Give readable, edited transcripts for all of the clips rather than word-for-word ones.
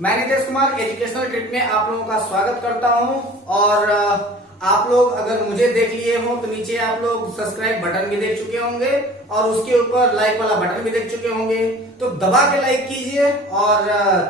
मैं Nitish Kumar educational trip में आप लोगों का स्वागत करता हूं। और आप लोग अगर मुझे देख लिए हो तो नीचे आप लोग सब्सक्राइब बटन भी देख चुके होंगे और उसके ऊपर लाइक वाला बटन भी देख चुके होंगे, तो दबा के लाइक कीजिए और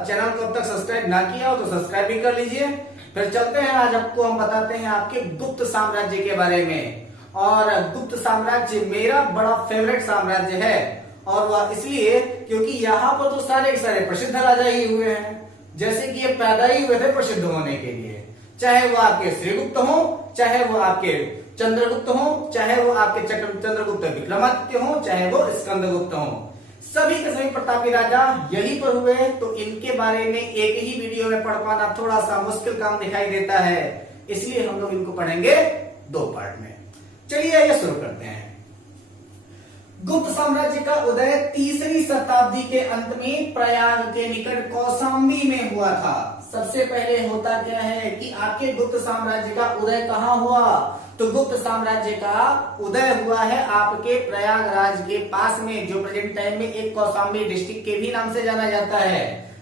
चैनल को अब तक सब्सक्राइब ना किया हो तो सब्सक्राइब भी कर लीजिए। फिर चलते हैं, आज आपको हम बताते हैं आपके गुप्त साम्राज्य के बारे में। और गुप्त साम्राज्य मेरा बड़ा फेवरेट साम्राज्य है, और वह इसलिए क्योंकि यहाँ पर तो सारे सारे प्रसिद्ध राजा ही हुए हैं। जैसे कि ये पैदा ही हुए थे प्रसिद्ध होने के लिए, चाहे वो आपके श्रीगुप्त हो, चाहे वो आपके चंद्रगुप्त हो, चाहे वो आपके चंद्रगुप्त विक्रमादित्य हो, चाहे वो स्कंदगुप्त हो, सभी के सभी प्रतापी राजा यहीं पर हुए। तो इनके बारे में एक ही वीडियो में पढ़ पाना थोड़ा सा मुश्किल काम दिखाई देता है, इसलिए हम लोग इनको पढ़ेंगे दो पार्ट में। चलिए आइए शुरू करते हैं। गुप्त साम्राज्य का उदय तीसरी शताब्दी के अंत में प्रयाग के निकट कौशाम्बी में हुआ था। सबसे पहले होता क्या है कि आपके गुप्त साम्राज्य का उदय कहाँ हुआ? तो गुप्त साम्राज्य का उदय हुआ है आपके प्रयागराज के पास में, जो प्रेजेंट टाइम में एक कौशाम्बी डिस्ट्रिक्ट के भी नाम से जाना जाता है।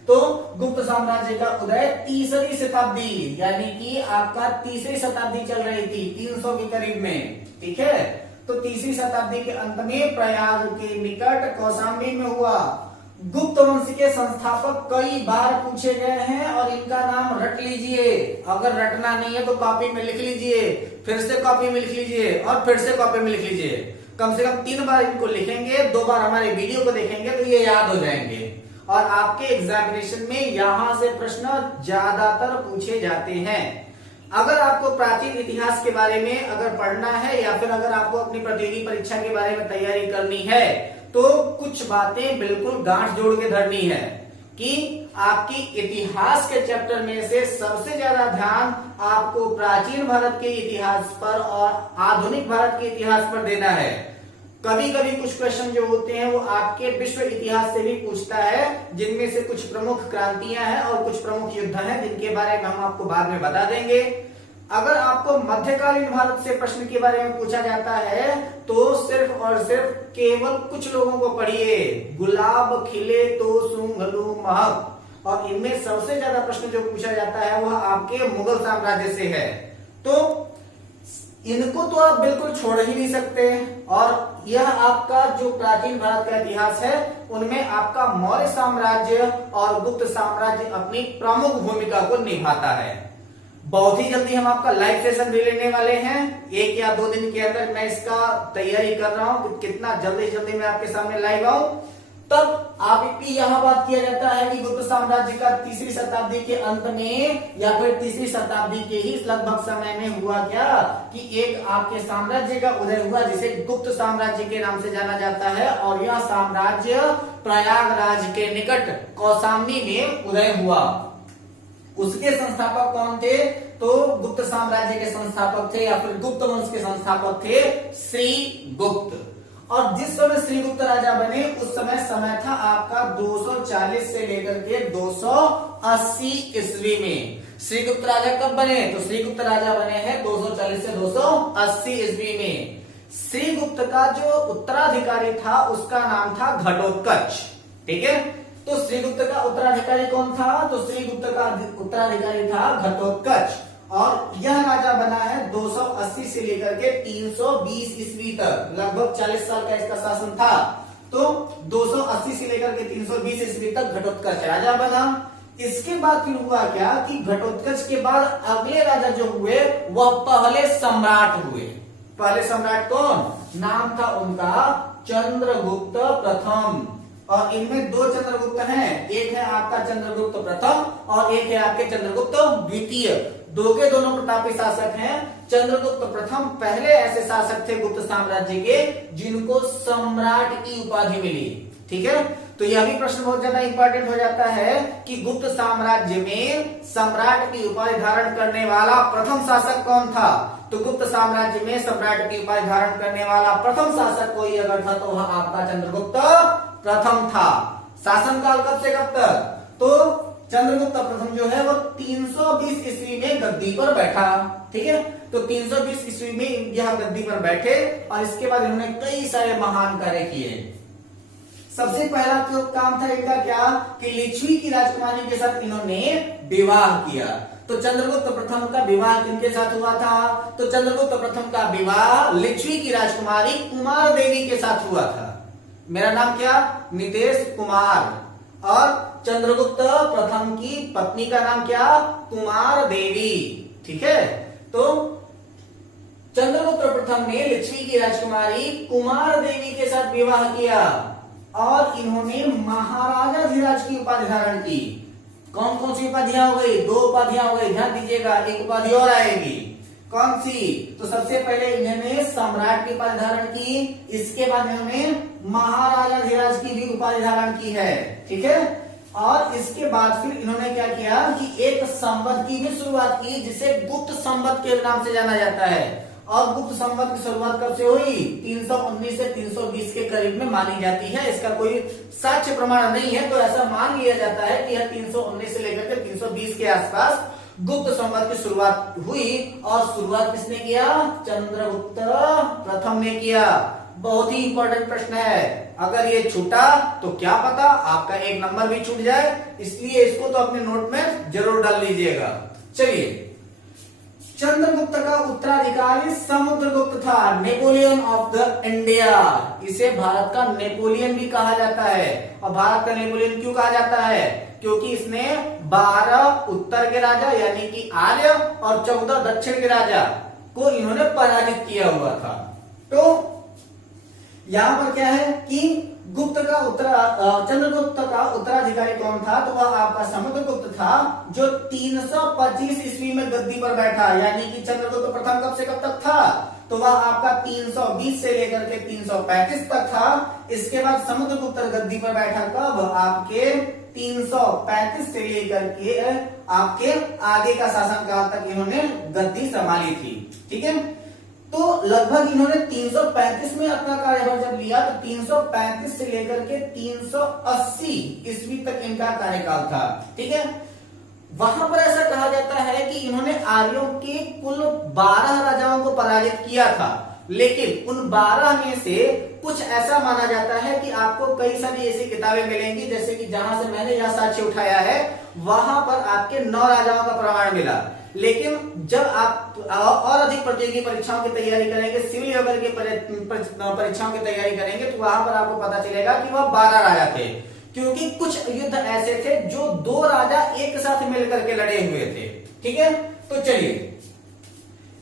तो गुप्त साम्राज्य का उदय तीसरी शताब्दी, यानी कि आपका तीसरी शताब्दी चल रही थी 300 के करीब में, ठीक है। तो तीसरी शताब्दी के अंत में प्रयाग के निकट कौशाम्बी में हुआ। गुप्त वंश के संस्थापक कई बार पूछे गए हैं और इनका नाम रट लीजिए। अगर रटना नहीं है तो कॉपी में लिख लीजिए, फिर से कॉपी में लिख लीजिए और फिर से कॉपी में लिख लीजिए। कम से कम 3 बार इनको लिखेंगे, 2 बार हमारे वीडियो को देखेंगे तो ये याद हो जाएंगे। और आपके एग्जामिनेशन में यहां से प्रश्न ज्यादातर पूछे जाते हैं। अगर आपको प्राचीन इतिहास के बारे में अगर पढ़ना है या फिर अगर आपको अपनी प्रतियोगी परीक्षा के बारे में तैयारी करनी है तो कुछ बातें बिल्कुल गांठ जोड़ के धरनी है कि आपकी इतिहास के चैप्टर में से सबसे ज्यादा ध्यान आपको प्राचीन भारत के इतिहास पर और आधुनिक भारत के इतिहास पर देना है। कभी कभी कुछ क्वेश्चन जो होते हैं वो आपके विश्व इतिहास से भी पूछता है, जिनमें से कुछ प्रमुख क्रांतियां हैं और कुछ प्रमुख युद्ध हैं, जिनके बारे में हम आपको बाद में बता देंगे। अगर आपको मध्यकालीन भारत से प्रश्न के बारे में पूछा जाता है तो सिर्फ और सिर्फ केवल कुछ लोगों को पढ़िए, गुलाब खिले तो सुंघलू महक, और इनमें सबसे ज्यादा प्रश्न जो पूछा जाता है वह आपके मुगल साम्राज्य से है। तो इनको तो आप बिल्कुल छोड़ ही नहीं सकते। और यह आपका जो प्राचीन भारत का इतिहास है उनमें आपका मौर्य साम्राज्य और गुप्त साम्राज्य अपनी प्रमुख भूमिका को निभाता है। बहुत ही जल्दी हम आपका लाइव सेशन भी लेने वाले हैं, 1 या 2 दिन के अंदर मैं इसका तैयारी कर रहा हूं कि कितना जल्दी मैं आपके सामने लाइव आऊं। तब आप यहां बात किया जाता है कि गुप्त साम्राज्य का तीसरी शताब्दी के अंत में या फिर तीसरी शताब्दी के ही लगभग समय में हुआ क्या कि एक आपके साम्राज्य का उदय हुआ जिसे गुप्त साम्राज्य के नाम से जाना जाता है, और यह साम्राज्य प्रयागराज के निकट कौशाम्बी में उदय हुआ। उसके संस्थापक कौन थे? तो गुप्त साम्राज्य के संस्थापक थे या फिर गुप्त वंश के संस्थापक थे श्रीगुप्त। और जिस समय श्रीगुप्त राजा बने उस समय था आपका 240 से लेकर के 280 ईस्वी में। श्रीगुप्त राजा कब बने? तो श्रीगुप्त राजा बने हैं 240 से 280 ईस्वी में। श्रीगुप्त का जो उत्तराधिकारी था उसका नाम था घटोत्कच, ठीक है। तो श्रीगुप्त का उत्तराधिकारी कौन था? तो श्रीगुप्त का उत्तराधिकारी था घटोत्कच, और यह राजा बना है 280 से लेकर के 320 ईस्वी तक, लगभग 40 साल का इसका शासन था। तो 280 से लेकर के 320 ईस्वी तक घटोत्कच राजा बना। इसके बाद फिर हुआ क्या कि घटोत्कच के बाद अगले राजा जो हुए वह पहले सम्राट हुए। पहले सम्राट कौन? नाम था उनका चंद्रगुप्त प्रथम। और इनमें 2 चंद्रगुप्त हैं, एक है आपका चंद्रगुप्त प्रथम और एक है आपके चंद्रगुप्त द्वितीय। दोनों प्रतापी शासक हैं। चंद्रगुप्त प्रथम पहले ऐसे शासक थे गुप्त साम्राज्य के जिनको सम्राट की उपाधि मिली, ठीक है। तो यह भी प्रश्न बहुत ज्यादा इंपॉर्टेंट हो जाता है कि गुप्त साम्राज्य में सम्राट की उपाधि धारण करने वाला प्रथम शासक कौन था? तो गुप्त साम्राज्य में सम्राट की उपाधि धारण करने वाला प्रथम शासक कोई अगर था तो वह आपका चंद्रगुप्त प्रथम था। शासनकाल कब से कब तक? तो चंद्रगुप्त प्रथम जो है वो 320 ईस्वी में गद्दी पर बैठा, ठीक है। तो 320 ईस्वी में यह गद्दी पर बैठे और इसके बाद इन्होंने कई सारे महान कार्य किए। सबसे पहला जो काम था इनका क्या कि लिच्छवी की राजकुमारी के साथ इन्होंने विवाह किया। तो चंद्रगुप्त प्रथम का विवाह किनके साथ हुआ था? तो चंद्रगुप्त प्रथम का विवाह लिच्छवी की राजकुमारी कुमार देवी के साथ हुआ था। मेरा नाम क्या? नितेश कुमार। और चंद्रगुप्त प्रथम की पत्नी का नाम क्या? कुमार देवी। ठीक है, तो चंद्रगुप्त प्रथम ने लिच्छवी की राजकुमारी कुमार देवी के साथ विवाह किया और इन्होंने महाराजाधिराज की उपाधि धारण की। कौन कौन सी उपाधियां हो गई? 2 उपाधियां हो गई, ध्यान दीजिएगा। एक उपाधि और आएगी, कौन सी? तो सबसे पहले इन्होंने सम्राट की उपाधि धारण की, इसके बाद इन्होंने महाराजाधिराज की भी उपाधि धारण की है। ठीक है, और इसके बाद फिर इन्होंने क्या किया कि एक संवत की भी शुरुआत की जिसे गुप्त संवत के नाम से जाना जाता है। और गुप्त संवत की शुरुआत कब से हुई? 319 से 320 के करीब में मानी जाती है। इसका कोई साक्ष्य प्रमाण नहीं है, तो ऐसा मान लिया जाता है कि यह 319 से लेकर के 320 के आसपास गुप्त संवत की शुरुआत हुई। और शुरुआत किसने किया? चंद्रगुप्त प्रथम ने किया। बहुत ही इंपॉर्टेंट प्रश्न है, अगर ये छूटा तो क्या पता आपका 1 नंबर भी छूट जाए, इसलिए इसको तो अपने नोट में जरूर डाल लीजिएगा। चलिए, चंद्रगुप्त का उत्तराधिकारी समुद्रगुप्त था, नेपोलियन ऑफ द इंडिया। इसे भारत का नेपोलियन भी कहा जाता है। और भारत का नेपोलियन क्यों कहा जाता है? क्योंकि इसने 12 उत्तर के राजा यानी कि आर्य और 14 दक्षिण के राजा को इन्होंने पराजित किया हुआ था। तो यहां पर क्या है कि चंद्रगुप्त का उत्तराधिकारी कौन था? तो वह आपका समुद्रगुप्त था, जो 325 ईस्वी में गद्दी पर बैठा। यानी कि चंद्रगुप्त प्रथम कब से कब तक था? तो वह आपका 320 से लेकर के 335 तक था। इसके बाद समुद्रगुप्त गद्दी पर बैठा कब? आपके 335 से लेकर के आपके आगे का शासनकाल तक इन्होंने गद्दी संभाली थी। ठीक है, तो लगभग इन्होंने 335 में अपना कार्यभार जब लिया तो 335 से लेकर के 380 ईस्वी तक इनका कार्यकाल था। ठीक है, वहां पर ऐसा कहा जाता है कि इन्होंने आर्यों के कुल 12 राजाओं को पराजित किया था, लेकिन उन 12 में से कुछ ऐसा माना जाता है कि आपको कई सारी ऐसी किताबें मिलेंगी, जैसे कि जहां से मैंने यह साक्ष्य उठाया है वहां पर आपके 9 राजाओं का प्रमाण मिला। लेकिन जब आप और अधिक प्रतियोगी परीक्षाओं की तैयारी करेंगे, सिविल वगैरह की परीक्षाओं की तैयारी करेंगे, तो वहां पर आपको पता चलेगा कि वह 12 राजा थे। क्योंकि कुछ युद्ध ऐसे थे जो 2 राजा एक साथ मिलकर के लड़े हुए थे। ठीक है, तो चलिए,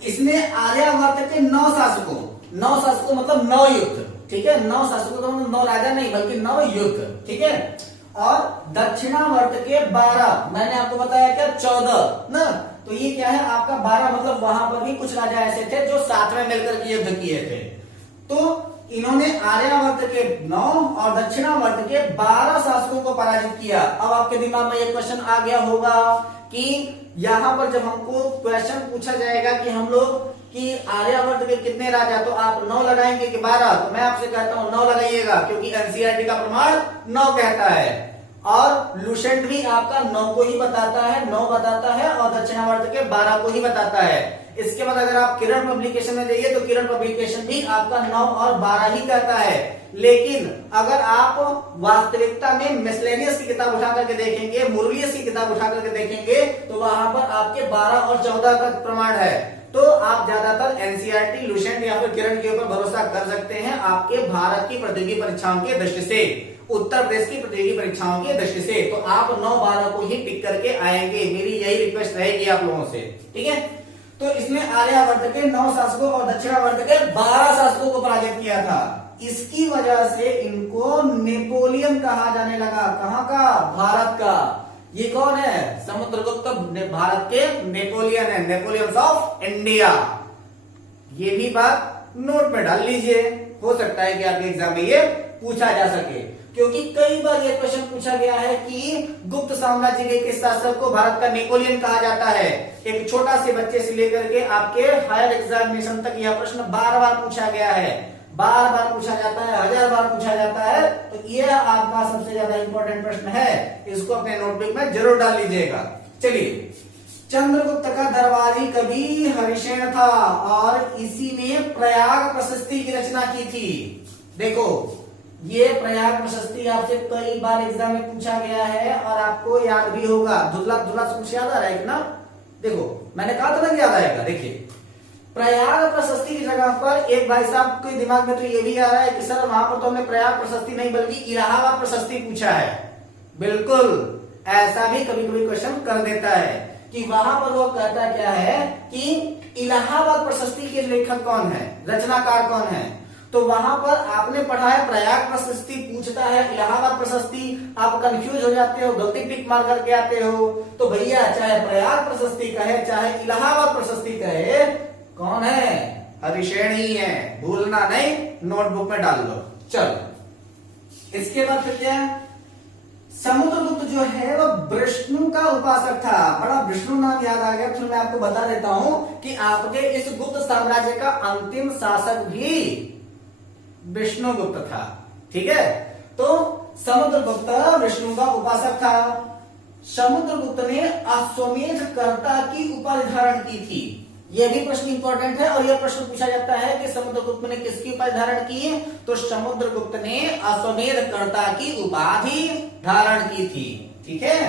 इसमें आर्यावर्त के 9 शासकों मतलब 9 युद्ध। ठीक है, 9 शासकों का मतलब 9 राजा नहीं बल्कि 9 युद्ध। ठीक है, और दक्षिणावर्त के 12, मैंने आपको बताया क्या 14 ना, तो ये क्या है आपका 12, मतलब वहां पर भी कुछ राजा ऐसे थे जो साथ में मिलकर के युद्ध किए थे। तो इन्होंने आर्यावर्त के 9 और दक्षिणावर्त के 12 शासकों को पराजित किया। अब आपके दिमाग में ये क्वेश्चन आ गया होगा कि यहां पर जब हमको क्वेश्चन पूछा जाएगा कि हम लोग कि आर्यावर्त के कितने राजा, तो आप 9 लगाएंगे कि 12? तो मैं आपसे कहता हूं 9 लगाइएगा, क्योंकि एनसीईआरटी का प्रमाण 9 कहता है। और लुसेंट भी आपका 9 को ही बताता है, 9 बताता है, और दक्षिणावर्त के 12 को ही बताता है। इसके बाद अगर आप किरण पब्लिकेशन में जाइए तो किरण पब्लिकेशन भी आपका 9 और 12 ही कहता है। लेकिन अगर आप वास्तविकता में मिसलेनियस की किताब उठा करके देखेंगे, मुरलियस की किताब उठा करके देखेंगे, तो वहां पर आपके 12 और 14 का प्रमाण है। तो आप ज्यादातर एनसीईआरटी, लुसेंट या फिर किरण के ऊपर भरोसा कर सकते हैं आपके भारत की प्रतियोगी परीक्षाओं की दृष्टि से, उत्तर प्रदेश की प्रतियोगी परीक्षाओं की दृष्टि से। तो आप 9-12 को ही टिक करके आएंगे, मेरी यही रिक्वेस्ट रहेगी आप लोगों से। ठीक है, तो इसमें आर्यावर्त के 9 शासकों और दक्षिणावर्त के 12 शासकों को पराजित किया था। इसकी वजह से इनको नेपोलियन कहा जाने लगा। कहां का? भारत का। ये कौन है? समुद्रगुप्त भारत के नेपोलियन है, नेपोलियन ऑफ इंडिया। ये भी बात नोट में डाल लीजिए, हो सकता है कि आपके एग्जाम में ये पूछा जा सके, क्योंकि कई बार ये क्वेश्चन पूछा गया है कि गुप्त साम्राज्य के किस शासक को भारत का नेपोलियन कहा जाता है। एक छोटा से बच्चे से लेकर के आपके हायर एग्जामिनेशन तक यह प्रश्न बार बार पूछा गया है, बार बार पूछा जाता है, 1000 बार पूछा जाता है। तो ये आपका सबसे ज्यादा इंपॉर्टेंट प्रश्न है, इसको अपने नोटबुक में जरूर डाल लीजिएगा। चलिए, चंद्रगुप्त का दरबारी कवि हरिसेन था और इसी ने प्रयाग प्रशस्ति की रचना की थी। देखो, ये प्रयाग प्रशस्ति आपसे कई बार एग्जाम में पूछा गया है और आपको याद भी होगा। धुंधला धुंधला कुछ याद आ रहा है ना? देखो मैंने कहा था ना कि याद आएगा। देखिए प्रयाग प्रशस्ति की जगह पर एक भाई साहब के दिमाग में तो ये भी आ रहा है कि सर वहां पर तो हमने प्रयाग प्रशस्ति नहीं बल्कि इलाहाबाद प्रशस्ति पूछा है। बिल्कुल ऐसा भी कभी कभी क्वेश्चन कर देता है कि वहां पर वो कहता क्या है कि इलाहाबाद प्रशस्ति के लेखक कौन है, रचनाकार कौन है। तो वहां पर आपने पढ़ा है प्रयाग प्रशस्ति पूछता है, इलाहाबाद प्रशस्ति, आप कंफ्यूज हो जाते हो, गलती टिक मार करके आते हो। तो भैया चाहे प्रयाग प्रशस्ति कहे चाहे इलाहाबाद प्रशस्ति कहे, कौन है? हरिशेन ही है, भूलना नहीं, नोटबुक में डाल लो। चलो इसके बाद फिर क्या? समुद्रगुप्त जो है वो विष्णु का उपासक था। बड़ा विष्णु नाम याद आ गया, फिर मैं आपको बता देता हूं कि आपके इस गुप्त साम्राज्य का अंतिम शासक भी विष्णुगुप्त था। ठीक है, तो समुद्रगुप्त विष्णु का उपासक था। समुद्रगुप्त ने अश्वमेध कर्ता की उपाधि धारण की थी। यह भी प्रश्न इंपॉर्टेंट है और यह प्रश्न पूछा जाता है कि समुद्रगुप्त ने किसकी उपाधि धारण की? तो समुद्रगुप्त ने अश्वमेध कर्ता की उपाधि धारण की थी। ठीक है,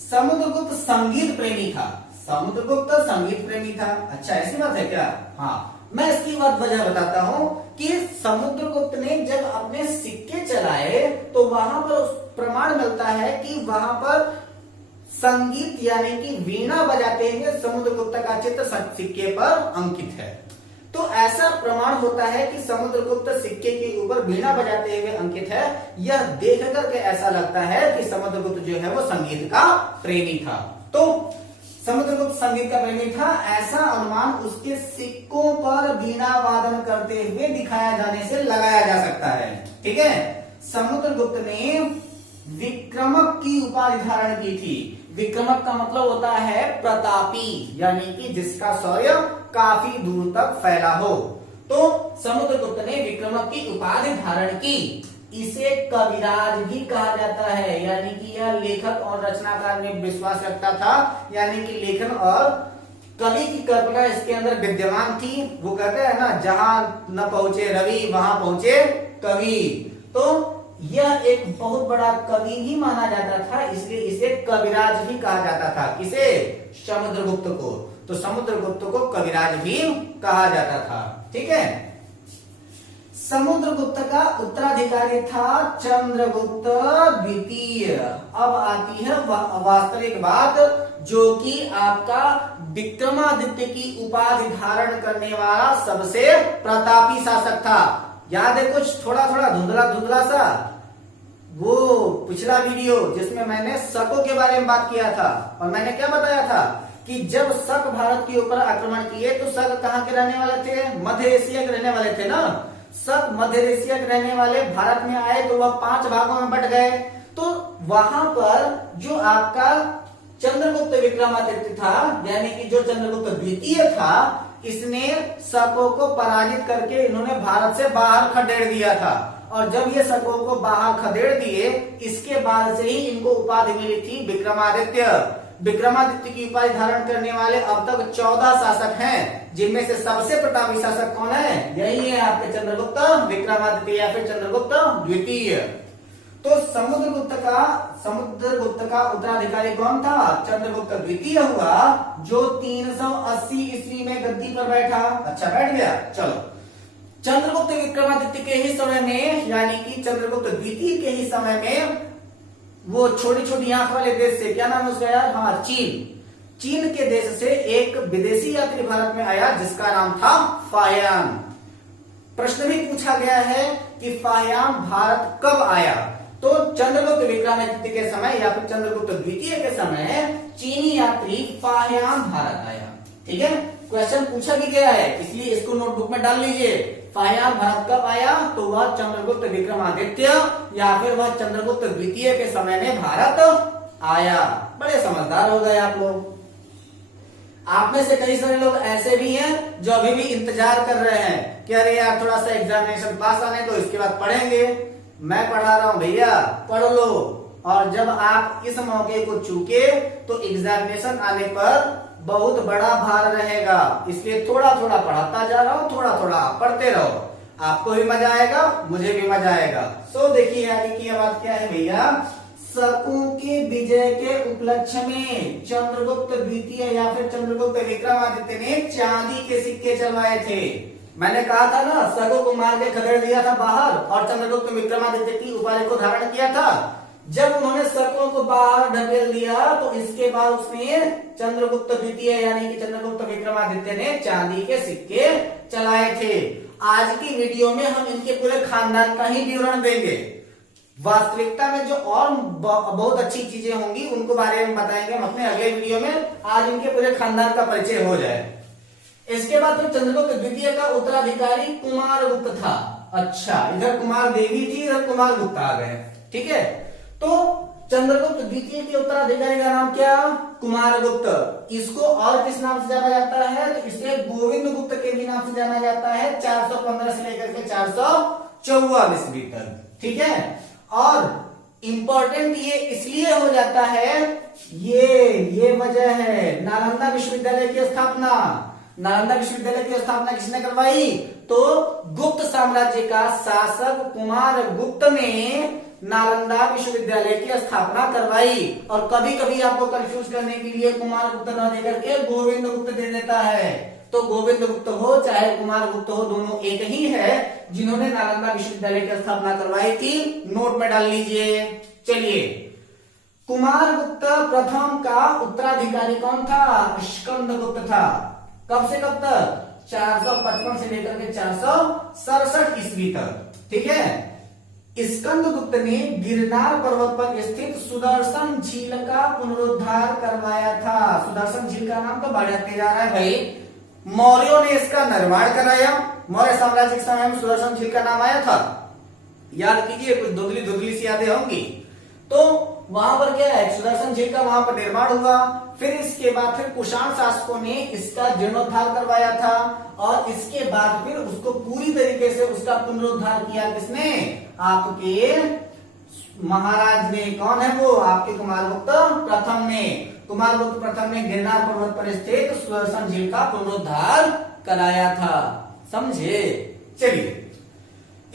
समुद्रगुप्त संगीत प्रेमी था। समुद्रगुप्त संगीत प्रेमी था। अच्छा ऐसी बात है क्या? हाँ, मैं इसकी बात वजह बताता हूं कि समुद्रगुप्त ने जब अपने सिक्के चलाए तो वहां पर प्रमाण मिलता है कि वहां पर संगीत यानी कि वीणा बजाते हुए समुद्रगुप्त का चित्र सिक्के पर अंकित है। तो ऐसा प्रमाण होता है कि समुद्रगुप्त सिक्के के ऊपर वीणा बजाते हुए अंकित है। यह देख करके ऐसा लगता है कि समुद्रगुप्त जो है वो संगीत का प्रेमी था। तो समुद्रगुप्त संगीत का प्रेमी था, ऐसा अनुमान उसके सिक्कों पर वीणा वादन करते हुए दिखाया जाने से लगाया जा सकता है। ठीक है, समुद्रगुप्त ने विक्रमक की उपाधि धारण की थी। विक्रमक का मतलब होता है प्रतापी, यानी कि जिसका शौर्य काफी दूर तक फैला हो। तो समुद्रगुप्त ने विक्रमक की उपाधि धारण की। इसे कविराज भी कहा जाता है, यानी कि यह लेखक और रचनाकार में विश्वास रखता था, यानी कि लेखन और कवि की कल्पना इसके अंदर विद्यमान थी। वो कहते हैं ना, जहां न पहुंचे रवि वहां पहुंचे कवि। तो यह एक बहुत बड़ा कवि ही माना जाता था, इसलिए इसे कविराज भी कहा जाता था। किसे? समुद्रगुप्त को। तो समुद्रगुप्त को कविराज भी कहा जाता था। ठीक है, समुद्रगुप्त का उत्तराधिकारी था चंद्रगुप्त द्वितीय। अब आती है वास्तविक बात, जो कि आपका विक्रमादित्य की उपाधि धारण करने वाला सबसे प्रतापी शासक था। याद है कुछ थोड़ा थोड़ा धुंधला धुंधला सा? वो पिछला वीडियो जिसमें मैंने शकों के बारे में बात किया था और मैंने क्या बताया था कि जब शक भारत के ऊपर आक्रमण किए तो शक कहाँ के रहने वाले थे? मध्य एशिया के रहने वाले थे ना। शक मध्य एशिया के रहने वाले भारत में आए तो वह 5 भागों में बट गए। तो वहां पर जो आपका चंद्रगुप्त विक्रमादित्य था, यानी कि जो चंद्रगुप्त द्वितीय था, इसने शकों को पराजित करके इन्होंने भारत से बाहर खदेड़ दिया था। और जब ये शकों को बाहर खदेड़ दिए, इसके बाद से ही इनको उपाधि मिली थी विक्रमादित्य। विक्रमादित्य की उपाधि धारण करने वाले अब तक 14 शासक हैं, जिनमें से सबसे प्रतापी शासक कौन है? यही है आपके चंद्रगुप्त विक्रमादित्य या फिर चंद्रगुप्त द्वितीय। तो समुद्रगुप्त का उत्तराधिकारी कौन था? चंद्रगुप्त द्वितीय हुआ, जो 380 ईस्वी में गद्दी पर बैठा। अच्छा बैठ गया। चलो, चंद्रगुप्त विक्रमादित्य के ही समय में, यानी कि चंद्रगुप्त द्वितीय के ही समय में, वो छोटी छोटी आंख वाले देश से, क्या नाम है उसका यार? हाँ, चीन के देश से एक विदेशी यात्री भारत में आया जिसका नाम था फाहियान। प्रश्न भी पूछा गया है कि फाहियान भारत कब आया? तो चंद्रगुप्त विक्रमादित्य के समय या फिर चंद्रगुप्त द्वितीय के समय चीनी यात्री फाहियान भारत आया। ठीक है, क्वेश्चन पूछा भी गया है, इसलिए इसको नोटबुक में डाल लीजिए। फाहियान भारत कब आया? तो वह चंद्रगुप्त विक्रमादित्य या फिर वह चंद्रगुप्त द्वितीय के समय में भारत आया। बड़े समझदार हो गए आप लोग। आप में से कई सारे लोग ऐसे भी हैं जो अभी भी इंतजार कर रहे हैं कि अरे यार थोड़ा सा एग्जामिनेशन पास आने दो, इसके बाद पढ़ेंगे। मैं पढ़ा रहा हूं भैया, पढ़ लो। और जब आप इस मौके को चूके तो एग्जामिनेशन आने पर बहुत बड़ा भार रहेगा, इसलिए थोड़ा थोड़ा पढ़ाता जा रहा हूं, थोड़ा थोड़ा पढ़ते रहो। आपको भी मजा आएगा, मुझे भी मजा आएगा। सो देखिए आगे की बात क्या है भैया, शकु के विजय के उपलक्ष्य में चंद्रगुप्त द्वितीय या फिर चंद्रगुप्त विक्रमादित्य ने चांदी के सिक्के चलवाए थे। मैंने कहा था ना, शकु को मार के खदेड़ दिया था बाहर और चंद्रगुप्त विक्रमादित्य की उपाधि को धारण किया था। जब उन्होंने शकु को बाहर ढकेल दिया तो इसके बाद उसने चंद्रगुप्त द्वितीय यानी कि चंद्रगुप्त विक्रमादित्य ने चांदी के सिक्के चलाए थे। आज की वीडियो में हम इनके पूरे खानदान का ही विवरण देंगे। वास्तविकता में जो और बहुत अच्छी चीजें होंगी उनको बारे में बताएंगे हम अपने अगले वीडियो में। आज इनके पूरे खानदान का परिचय हो जाए। इसके बाद फिर चंद्रगुप्त द्वितीय का उत्तराधिकारी कुमारगुप्त था। अच्छा, इधर कुमार देवी थी, इधर कुमारगुप्त आ गए। ठीक है, तो चंद्रगुप्त द्वितीय के उत्तराधिकारी का नाम क्या, कुमारगुप्त। इसको और किस नाम से जाना जाता है, तो इसे गोविंद गुप्त के भी नाम से जाना जाता है। 415 से लेकर के 444 ईस्वी तक। ठीक है, और इंपॉर्टेंट ये इसलिए हो जाता है, ये वजह है नालंदा विश्वविद्यालय की स्थापना। नालंदा विश्वविद्यालय की स्थापना किसने करवाई, तो गुप्त साम्राज्य का शासक कुमारगुप्त ने नालंदा विश्वविद्यालय की स्थापना करवाई। और कभी कभी आपको कंफ्यूज करने के लिए कुमारगुप्त न देकर के गोविंद गुप्त दे देता है। तो गोविंद गुप्त हो चाहे कुमारगुप्त हो, दोनों एक ही है जिन्होंने नालंदा विश्वविद्यालय की स्थापना करवाई थी। नोट में डाल लीजिए। चलिए, कुमारगुप्त प्रथम का उत्तराधिकारी कौन था, स्कंदगुप्त था। कब से कब तक, 455 से लेकर के 467 ईस्वी तक। ठीक है, स्कंदगुप्त ने गिरनार पर्वत पर स्थित सुदर्शन झील का पुनरुद्धार करवाया था। सुदर्शन झील का नाम तो बढ़ते जा रहा है भाई। मौर्यों ने इसका निर्माण कराया। मौर्य साम्राज्य के समय में सुदर्शन झील का नाम आया था, याद कीजिए, कुछ धुंधली धुंधली सी यादें होंगी। तो वहां पर क्या है, सुदर्शन झील का वहां पर निर्माण हुआ। फिर इसके बाद फिर कुषाण शासकों ने इसका जीर्णोद्धार करवाया था और इसके बाद फिर उसको पूरी तरीके से उसका पुनरुद्धार किया किसने, आपके महाराज ने। कौन है वो, आपके कुमारगुप्त प्रथम ने। कुमारगुप्त प्रथम ने गिरनार पर्वत पर स्थित सुदर्शन झील का पुनरुद्धार कराया था। समझे। चलिए,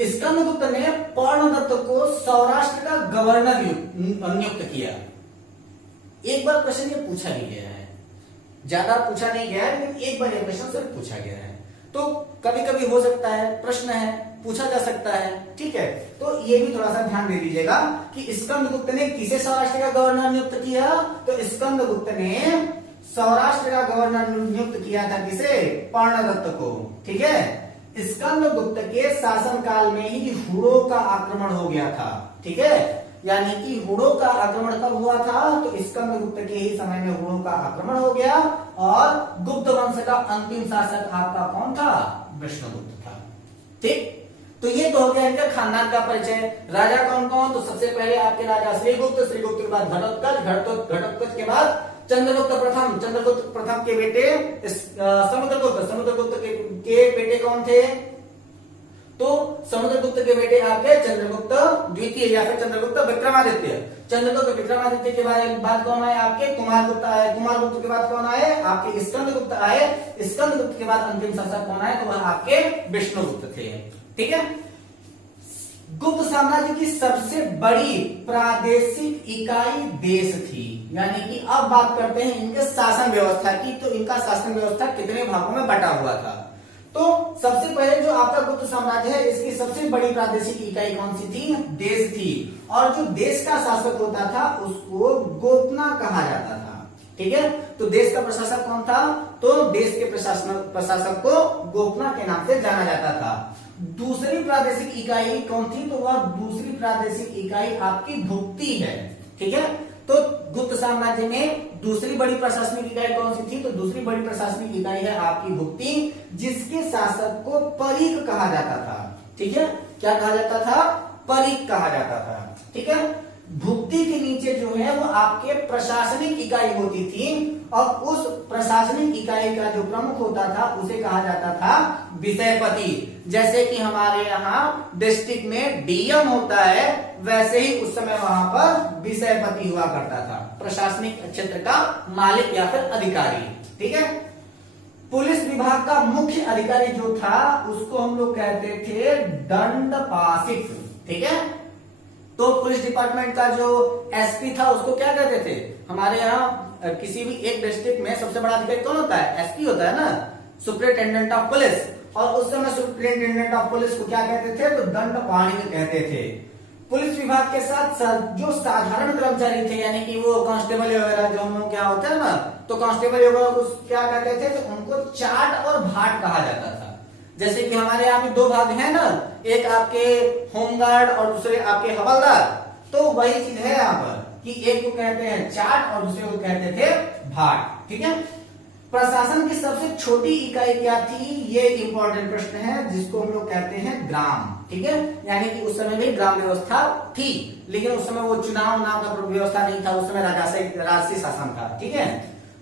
स्कंदगुप्त ने पर्णदत्त को सौराष्ट्र का गवर्नर नियुक्त किया। एक बार क्वेश्चन ये पूछा नहीं गया है, ज्यादा पूछा नहीं गया है, लेकिन एक बार ये क्वेश्चन सिर्फ पूछा गया है। तो कभी कभी हो सकता है, प्रश्न है, पूछा जा सकता है। ठीक है, तो ये भी थोड़ा सा ध्यान दे दीजिएगा कि स्कंदगुप्त ने किसे सौराष्ट्र का गवर्नर नियुक्त किया, तो स्कंदगुप्त ने सौराष्ट्र का गवर्नर नियुक्त किया था किसे, पर्णदत्त को। ठीक है, स्कंदगुप्त के शासनकाल में ही हुड़ों का आक्रमण हो गया था। ठीक है, यानी कि हुड़ों का आक्रमण कब हुआ था, तो स्कंदगुप्त के ही समय में हुड़ों का आक्रमण हो गया और गुप्त वंश का अंतिम शासक आपका कौन था, विष्णुगुप्त था। ठीक, तो ये तो हो गया इनका खानदान का परिचय। राजा कौन कौन, तो सबसे पहले आपके राजा श्रीगुप्त, श्रीगुप्त के बाद घटोत्कच, घटोत्कच के बाद चंद्रगुप्त प्रथम, चंद्रगुप्त प्रथम के बेटे समुद्रगुप्त, समुद्रगुप्त के बेटे कौन थे, तो समुद्रगुप्त के बेटे आपके चंद्रगुप्त द्वितीय या फिर चंद्रगुप्त विक्रमादित्य। चंद्रगुप्त विक्रमादित्य के बाद कौन आए, आपके कुमारगुप्त आए। कुमारगुप्त के बाद कौन आए, आपके स्कंदगुप्त आए। स्कंदगुप्त के बाद अंतिम शासक कौन आए, तो वह आपके विष्णुगुप्त थे। ठीक है, गुप्त साम्राज्य की सबसे बड़ी प्रादेशिक इकाई देश थी। यानी कि अब बात करते हैं इनके शासन व्यवस्था की, तो इनका शासन व्यवस्था कितने भागों में बटा हुआ था। तो सबसे पहले जो आपका गुप्त साम्राज्य है, इसकी सबसे बड़ी प्रादेशिक इकाई कौन सी थी, देश थी। और जो देश का शासक होता था उसको गोपना कहा जाता था। ठीक है, तो देश का प्रशासक कौन था, तो देश के प्रशासक को गोपना के नाम से जाना जाता था। दूसरी प्रादेशिक इकाई कौन थी, तो वह दूसरी प्रादेशिक इकाई आपकी भुक्ति है। ठीक है, तो गुप्त साम्राज्य में दूसरी बड़ी प्रशासनिक इकाई कौन सी थी, तो दूसरी बड़ी प्रशासनिक इकाई है आपकी भुक्ति, जिसके शासक को परीख कहा जाता था। ठीक है, क्या कहा जाता था, परीख कहा जाता था। ठीक है, भुक्ति के नीचे जो है वो आपके प्रशासनिक इकाई होती थी और उस प्रशासनिक इकाई का जो प्रमुख होता था उसे कहा जाता था विषयपति। जैसे कि हमारे यहाँ डिस्ट्रिक्ट में डीएम होता है, वैसे ही उस समय वहां पर विषयपति हुआ करता था, प्रशासनिक क्षेत्र का मालिक या फिर अधिकारी। ठीक है, पुलिस विभाग का मुख्य अधिकारी जो था उसको हम लोग कहते थे दंडपाशिक। ठीक है, तो पुलिस डिपार्टमेंट का जो एसपी था उसको क्या कहते थे? हमारे यहाँ किसी भी एक डिस्ट्रिक्ट में सबसे बड़ा अधिकारी कौन होता है? एसपी होता है ना, सुपरिटेंडेंट ऑफ पुलिस। और उस समय सुपरिटेंडेंट ऑफ पुलिस को क्या कहते थे? तो दंडपाणिक कहते थे। पुलिस विभाग के साथ जो साधारण कर्मचारी थे, यानी कि वो कांस्टेबल वगैरह जो हम लोग क्या होते हैं ना, तो कांस्टेबल वगैरह को क्या कहते थे? तो उनको चाट और भाट कहा जाता था। जैसे कि हमारे यहाँ पे दो भाग हैं ना, एक आपके होमगार्ड और दूसरे आपके हवलदार। तो वही चीज है यहाँ पर कि एक को कहते हैं चाट और दूसरे को कहते थे भाट। ठीक है, प्रशासन की सबसे छोटी इकाई क्या थी? ये इंपॉर्टेंट प्रश्न है, जिसको हम लोग कहते हैं ग्राम। ठीक है, यानी कि उस समय भी ग्राम व्यवस्था थी, लेकिन उस समय वो चुनाव नाम का व्यवस्था नहीं था, उस समय राजसी शासन था। ठीक है,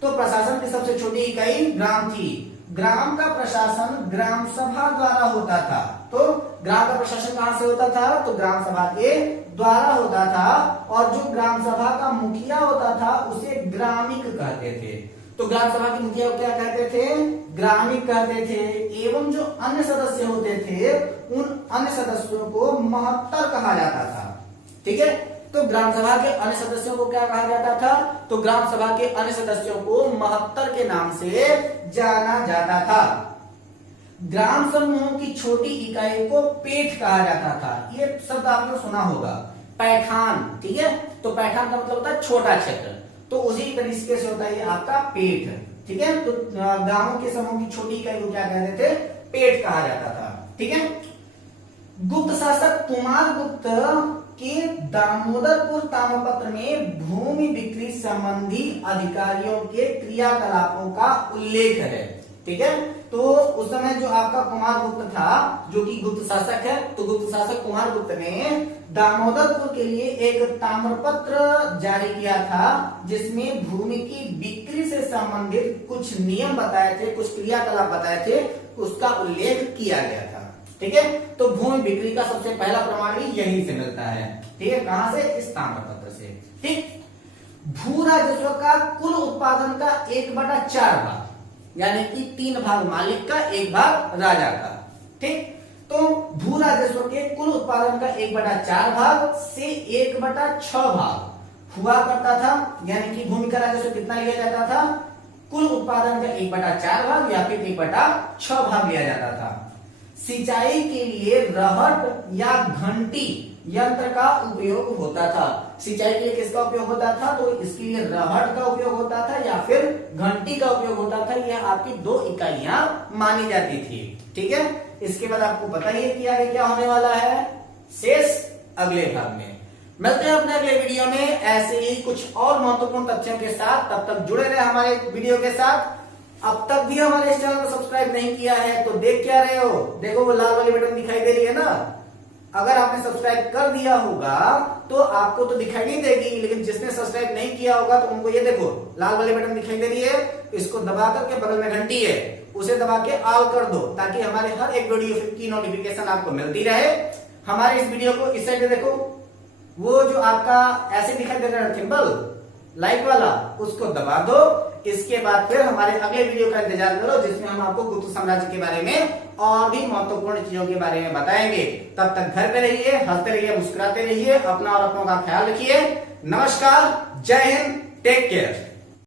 तो प्रशासन की सबसे छोटी इकाई ग्राम थी। ग्राम का प्रशासन ग्राम सभा द्वारा होता था। तो ग्राम का प्रशासन कहां से होता था? तो ग्राम सभा के द्वारा होता था। और जो ग्राम सभा का मुखिया होता था उसे ग्रामिक कहते थे। तो ग्राम सभा के मुखिया को क्या कहते थे? ग्रामिक कहते थे। एवं जो अन्य सदस्य होते थे उन अन्य सदस्यों को महत्तर कहा जाता था। ठीक है, तो ग्राम सभा के अन्य सदस्यों को क्या कहा जाता था? तो ग्राम सभा के अन्य सदस्यों को महत्तर के नाम से जाना जाता था। ग्राम समूह की छोटी इकाई को पेठ कहा जाता था। ये शब्द आपने सुना होगा, पैठान। ठीक है, तो पैठान का मतलब होता है छोटा क्षेत्र, तो उसी तरीके से होता है ये आपका पेठ। ठीक है, तो गांवों के समूह की छोटी इकाई को क्या कहते थे? पेठ कहा जाता था। ठीक है, गुप्त शासक कुमार गुप्त के दामोदरपुर ताम्रपत्र में भूमि बिक्री संबंधी अधिकारियों के क्रियाकलापों का उल्लेख है। ठीक है, तो उस समय जो आपका कुमार गुप्त था, जो कि गुप्त शासक है, तो गुप्त शासक कुमार गुप्त ने दामोदरपुर के लिए एक ताम्रपत्र जारी किया था, जिसमें भूमि की बिक्री से संबंधित कुछ नियम बताए थे, कुछ क्रियाकलाप बताए थे, उसका उल्लेख किया गया था। ठीक है, तो भूमि बिक्री का सबसे पहला प्रमाण भी यहीं से मिलता है। ठीक है, कहां से? इस ताम्रपत्र से। ठीक, भू राजस्व का कुल उत्पादन का 1/4 भाग, यानी कि 3 भाग मालिक का, 1 भाग राजा का। ठीक, तो भू राजस्व के कुल उत्पादन का 1/4 भाग से 1/6 भाग हुआ करता था। यानी कि भूमि का राजस्व कितना लिया जाता था? कुल उत्पादन का 1/4 भाग या फिर 1/6 भाग लिया जाता था। सिंचाई के लिए रहट या घंटी यंत्र का उपयोग होता था। सिंचाई के लिए किसका उपयोग होता था? तो इसके लिए रहट का उपयोग होता था या फिर घंटी का उपयोग होता था। यह आपकी 2 इकाइयां मानी जाती थी। ठीक है, इसके बाद आपको बताइए कि आगे क्या होने वाला है। शेष अगले भाग में मिलते हैं अपने अगले वीडियो में, ऐसे ही कुछ और महत्वपूर्ण तथ्यों के साथ। तब तक जुड़े रहे हमारे वीडियो के साथ। अब तक भी हमारे इस चैनल को सब्सक्राइब नहीं किया है तो देख क्या रहे हो? देखो वो लाल वाली बटन दिखाई दे रही है ना, अगर आपने सब्सक्राइब कर दिया होगा तो आपको तो दिखाई नहीं देगी, लेकिन जिसने सब्सक्राइब नहीं किया होगा तो उनको ये देखो लाल वाली बटन दिखाई दे रही है, इसको दबा करके बगल में घंटी है उसे दबा के ऑल कर दो, ताकि हमारे हर एक वीडियो की नोटिफिकेशन आपको मिलती रहे। हमारे इस वीडियो को इस साइड देखो, वो जो आपका ऐसे दिखाई दे रहा है सिंबल लाइक वाला, उसको दबा दो। इसके बाद फिर हमारे अगले वीडियो का इंतजार करो, जिसमें हम आपको गुप्त साम्राज्य के बारे में और भी महत्वपूर्ण चीजों के बारे में बताएंगे। तब तक घर पे रहिए, हंसते रहिए, मुस्कुराते रहिए, अपना और अपनों का ख्याल रखिए। नमस्कार, जय हिंद, टेक केयर।